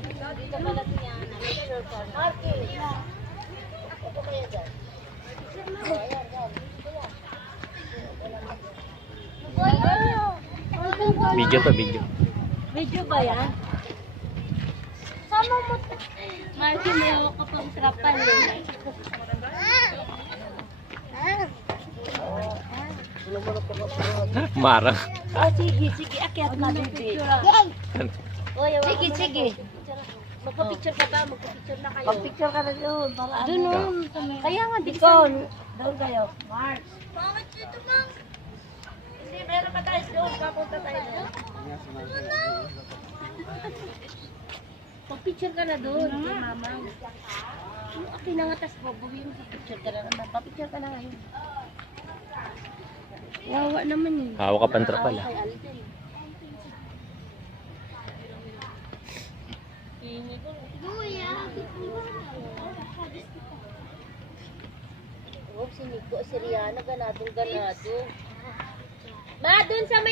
Dito pala si Yana. Picture ka. Marky. Ito kaya dyan. Ayan, yan. Video to, video. Video ba yan? Sama mo. Marky, may ako kapag trapan eh. Marang. Oh, sige, akyat na din. Sige, sige. Magpa-picture ka ba? Magpa-picture na kayo. Mag-picture ka na doon. Doon. Kaya nga, dito. Doon kayo. Mars. Bakit dito, Ma'am? Hindi, meron pa tayo doon. Papunta tayo doon. Mag-picture ka na doon. Kay Mama. Okay na nga, tas babuhin. Picture ka na naman. Pa-picture ka na ngayon. Wawa naman yun. Hawak ka pantra pala. Oh, si Nico, si Rihanna, ganadong ganado. Ma, dun sa may